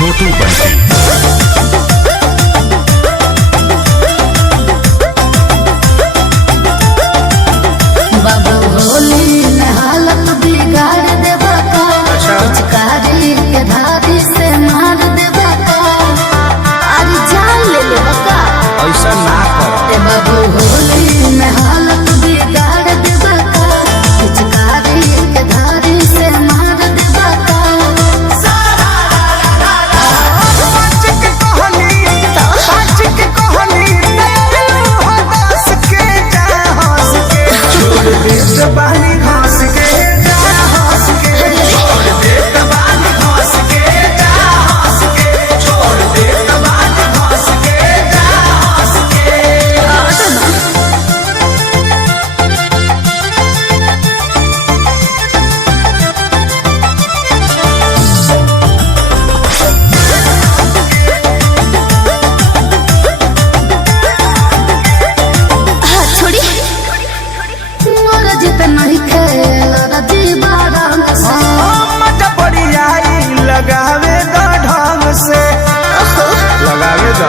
छोटू बंटी। बाबू होली में हालत बिगाड़ देबा का, पिचकारी के धारी से मार देबा का, अरे जान ले लेबा का। ऐसा ना कर बाबू होली में हालत बिगाड़ देबा का, पिचकारी के धारी से मार देबा का। जबानी घास के जा हंस के छोड़ दे, जबानी घास के जा हंस के छोड़ दे, जबानी घास के जा हंस के। छोड़ी मोरा जित नहीं खेला रजी बारंग से। मत पड़ी आई लगावे द ढंग से लगावे द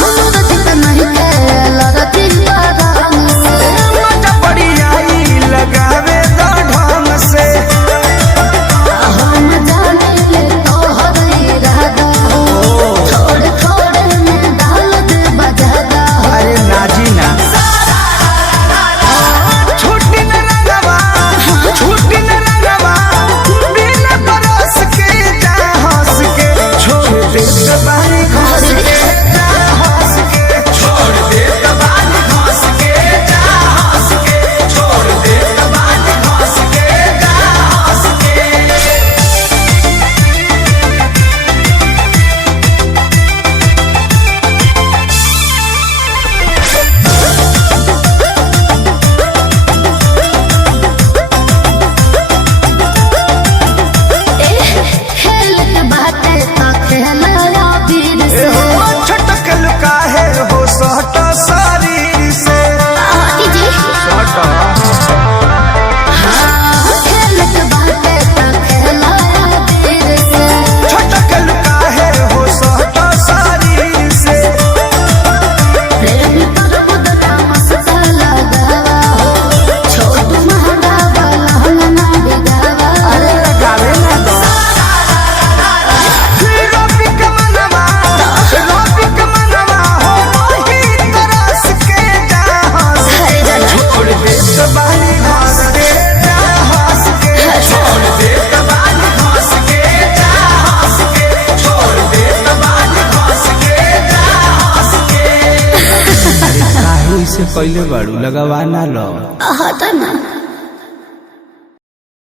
मोरा जित नहीं खेला रजी बारंग से। मत पड़ी आई लगावे द ढंग से। हम जाने ले तोहर इरादा, थोड़े थोड़े में डाल दे बजादा। अरे नाजी ना छुट्टी न लगवा, छुट्टी न लगवा, बिना बरस के जा हंस के छोड़ दे, जबानी घास के जा हंस के छोड़ दे, जबानी घास के जा हंस के छोड़ दे, जबानी घास के जा हंस के। खेल के बाटे तो खेला वीर से। छटक लुका है हो सहट शरीर से जी सहट खेल के बाटे तो खेला वीर से। छटक लुका है हो सहट शरीर से। प्रेम पर बुदना मस्ता लगावा हो, छोटू महंगा वाला ना बिगावा। अरे लगावे ना दो रॉबिक मनवा, रॉबिक मनवा हो वही तरस के जा हंस के छोड़ दे, जबानी घास के जा हंस के छोड़ दे, जबानी घास के जा हंस के छोड़ दे, जबानी घास के जा हंस के। अरे काहे इसे पहले बाड़ू लगावा ना लो हटा ना।